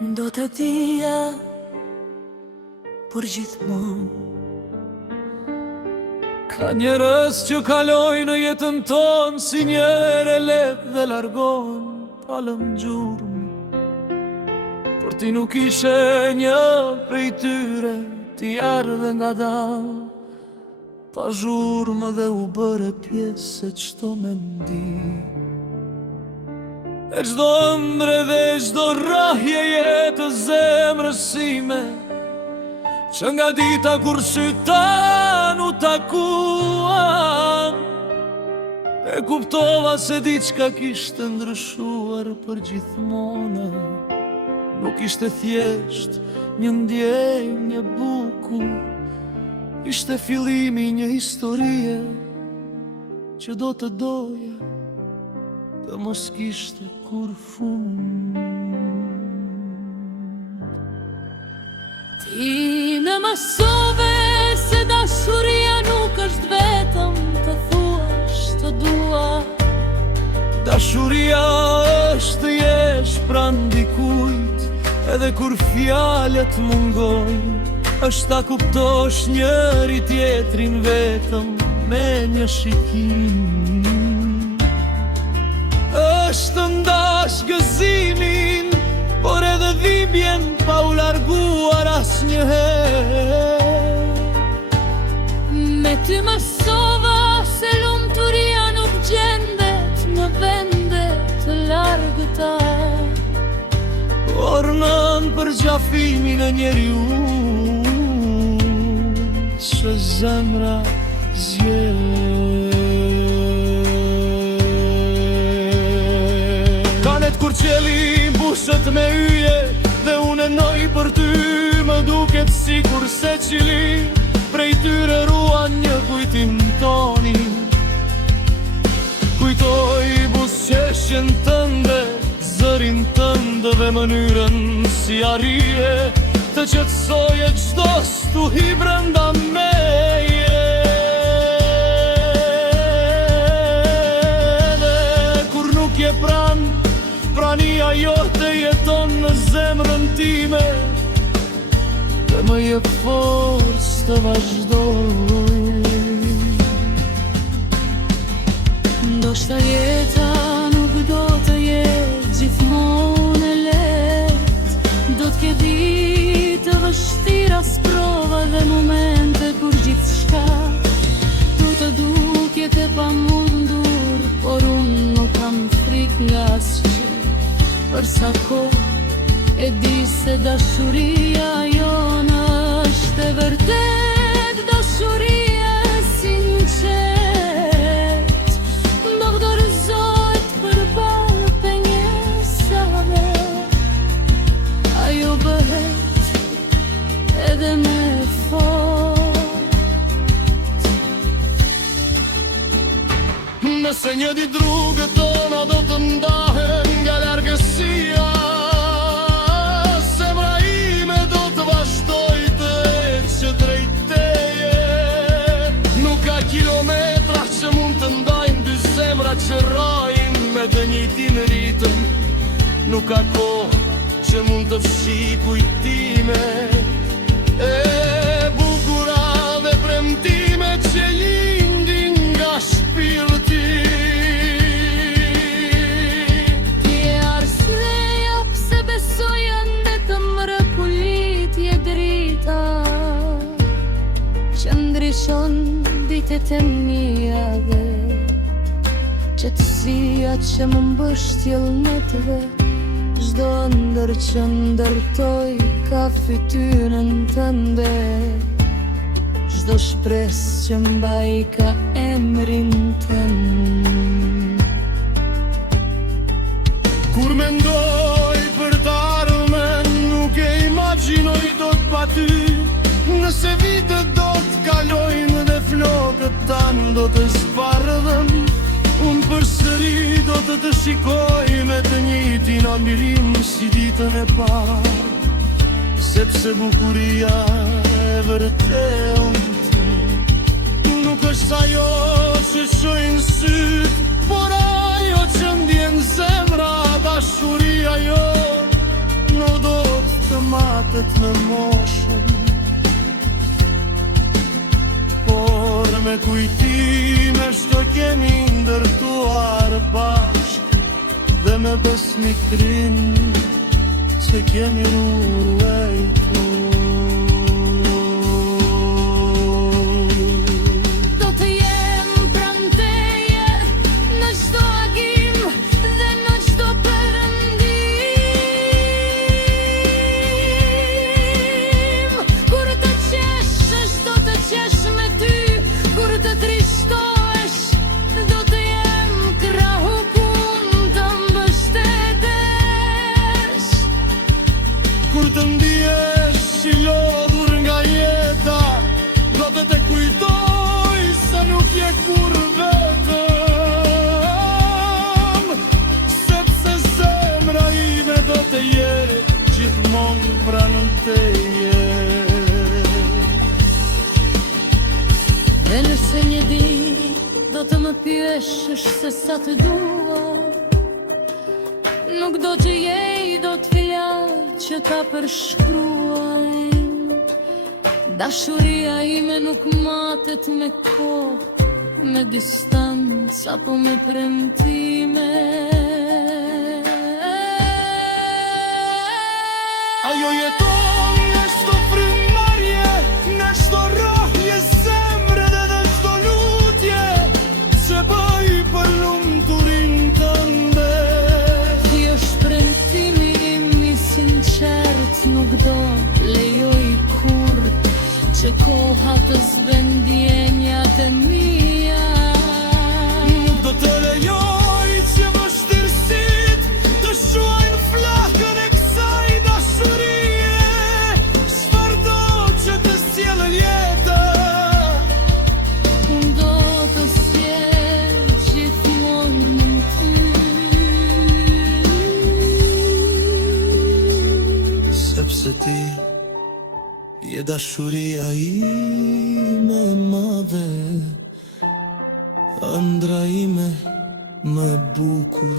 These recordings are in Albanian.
Do të dija për gjithmonë. Ka njerëz që kalojnë në jetën tonë si njerë e letë dhe largon palëm gjurmë. Por ti nuk ishe një prej tyre, ti ardhe nga dalë pa zhurmë dhe u bëre pjesë e qto me ndi. E qdo ëndre dhe qdo rrahje jetë zemrësime, që nga dita kur sytan u takuan, e kuptova se diçka kishte ndryshuar për gjithmonë. Nuk ishte thjesht një ndjenjë buku, ishte fillimi një historie që do të doja të mos kishte kur fund. Ti më mësove se dashuria nuk është vetëm të thuash të dua. Dashuria është jesh pranë dikujt, edhe kur fjalët mungojnë, është ta kuptosh njëri tjetrin vetëm me një shikim. Është ndash gëzimin, por edhe dhimbjen pa u larguar asnjëherë. Me ty mësova se lumturia nuk gjendet në vende të largëta, por nën përgjafimin e njeriu që zemra zgjedh. Kanet kur qeli mbushet me yje dhe unë enoj për ty, më duket sikur se qili prej tyre ruan një kujtim toni. Kujtoj buzëqeshjen tënde, zërin tënde dhe mënyrën si arije të qetësoje çdo stuhi brenda meje. Dhe kur nuk je prania jote jeton në zemrën time, dhe më jep forcë të vazhdoj. Ndoshta jeta nuk do të jetë gjithmonë e lehtë, do të ketë ditë të vështira, sprova dhe momente kur gjithçka do të duket e pamundur, por unë nuk kam frikë nga asgjë. Për sa kohë e di se dashuria jonë është e vërtet dashuria e sinqert. Do dorëzohet përballë pengesave, ajo bëhet edhe me fort. Nëse një ditë rrugët tona do të ndahen nga largësia, zemra ime do të vazhdoj të ecë drejt teje. Nuk ka kilometra që mund të ndajnë dy zemra që rrajnë me të njëjtin ritëm. Nuk ka kohë që mund të fshi kujtime e bukura dhe premtime që lindin nga shpirti. Ti e arsyeja pse besoj ende të mrekullit je drita që ndryshon ditët e mia dhe qetësia që më mbështjell netëve. Çdo ëndër që ndërtoj ka fytyrën tënde, çdo shpresë që mbaj ka emrin tënd. Kur mendoj për të ardhmen, nuk e imagjinoj dot pa ty. Nëse vitet do të kalojnë dhe flokët tanë do të zbardhen, unë përsëri do të shikoj me të njëjtin admirim si ditën e parë, sepse bukuria e vërtetë nuk është ajo që shojnë syt, por ajo që ndjen zemra, dashuria jo në dorë. matet me moshën, por me kujtime shto kemi ndërtuar bashk, dhe me besnikrin që kemi ruajtur. Do të jem pranë teje në çdo agim dhe në çdo perëndim. Kur të qeshësh, do të qesh me ty. Kur të trishtohesh, do të jem krahu kun të mbështetesh. Kur të ndihesh i lodhur nga jeta, do të te kujtoj se nuk je kur vetëm, sepse zemra ime do të jetë gjithmonë pranë teje. Dhe nëse një ditë do të më pyeshësh se sa të dua, nuk do të jej do të fjalë që ta përshkruajnë. Dashuria ime nuk matet me kohë, me distancë apo me premtime. Ajo jeton në çdo frymëmarrje, në çdo rrohje zemre dhe në çdo lutje që bëj për lumturinë tënde. Ky është premtimi im i sinqert, nuk do lejoj kur që koha të zbendjenjat e mia. Nuk do të lejoj që vështirësit të shuajnë flakën e kësaj dashurie, çfarëdo që të sjellë jeta. Unë do të sjell gjithmonë ty. Sepse ti je dashuria ime e madhe, ëndra ime më e bukur,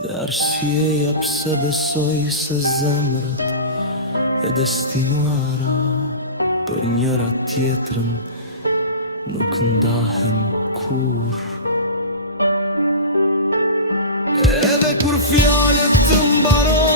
dhe arsyeja pse besoj se zemrat e destinuara për njëra tjetrën nuk ndahen kur. Edhe kur fjalët të mbarojnë